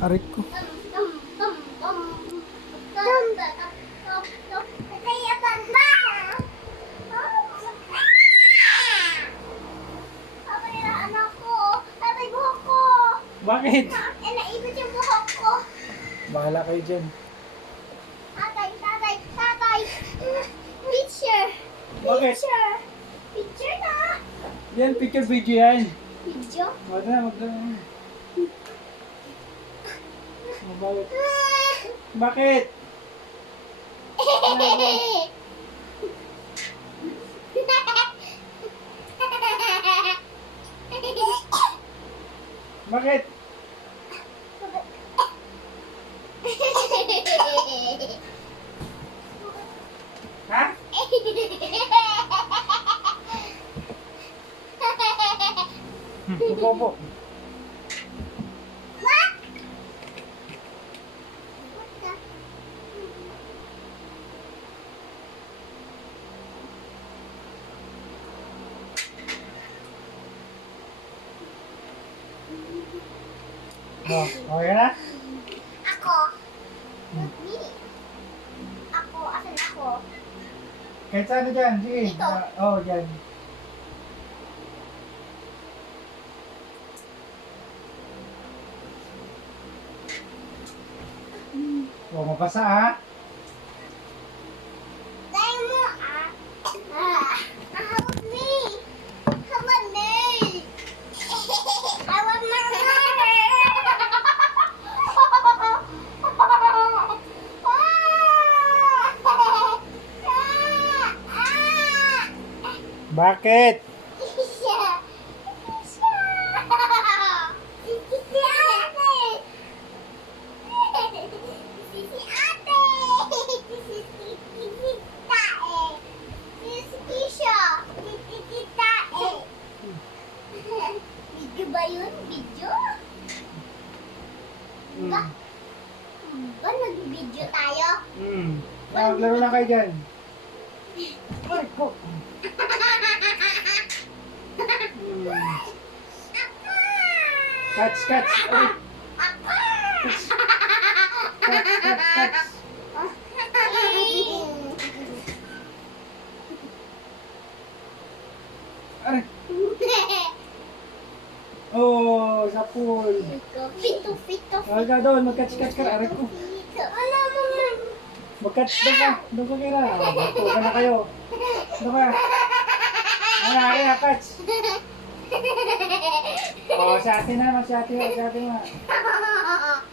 Arik ko. Bakit? Naipit yung buhok ko. Bahala kayo dyan. Tatay. Picture. Bakit? Picture na. Yan, picture video yan. Video? Wag na. Bakit? Bakit? Bakit? Ha? Bobo. Oh, okay na? Ako. Not me. Ako. Asan ako? Kahit saan na dyan, sige. Dito. Dyan. Huwag mabasa ha. Dahil mo How about me? How about me? I want my Bakit? Video ba yun? Video? Ba? Ba nag-video tayo? Maglaro lang kayo dyan. Ay, ko. Cuts. Ay. Cuts. Aray. Oh, sa pool. Fito. Aga doon, mag-catch ka. Aray ko. Alam mo man. Mag-catch doon ka. Doon ka kira. Tuga na kayo. Doon ka. Kaya, catch. Oh, si ate na.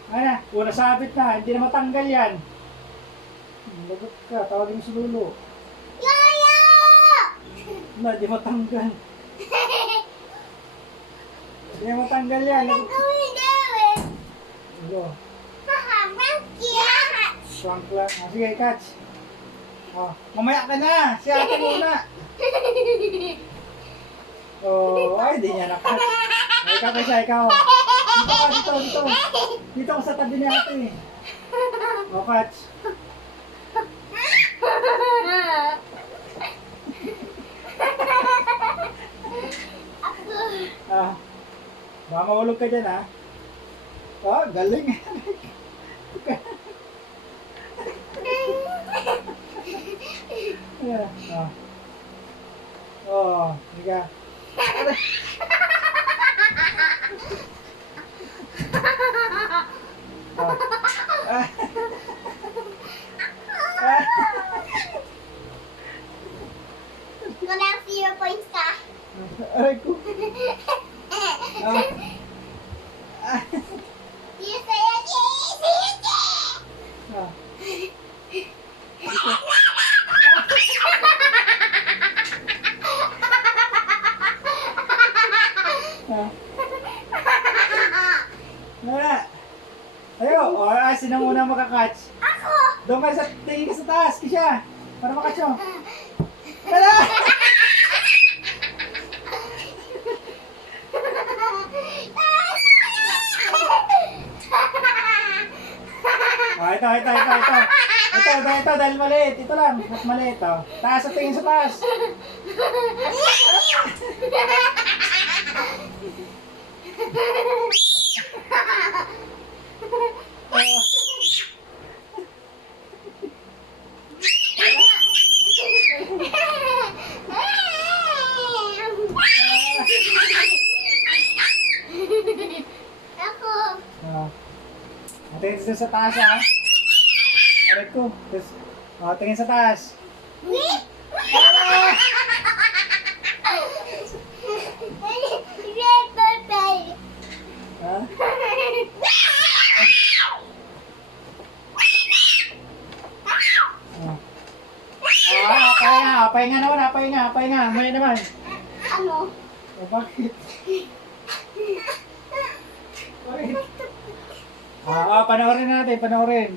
Ano, una sabit na. Hindi na matanggal yan. Lagot ka. Tawagin mo si Lulu. Yaya! Hindi matanggal. Hindi matanggal yan. Ang gawin gawin. Ano? Mahabang kaya. Swank lang. Sige, catch. Oh, mamaya ka na. Si ate muna. Oh, ay, di niya na-catch. Ay, ikaw kasi, ikaw. Dito. Dito ka sa tabi ni ate. Oh, catch. Baka mahulog ka dyan, ha? Oh, galing. Yeah. Oh, higa. Walang 0 points ka. Aray ko. You say it easy. Ah. Wala. Ayo, sino muna makakatch? Ako. Doon ka tingin ka sa taas, Kisha. Para makatch mo. Wala! Ito, dahil maliit. Ito lang, mas maliit, oh. Taas sa tingin sa taas. Tingin doon sa taas ha. Aray ko. Tingin sa taas. Ha? Pahinga naman ha, pahinga. May naman. Ano? Bakit? Panoorin natin, panoorin.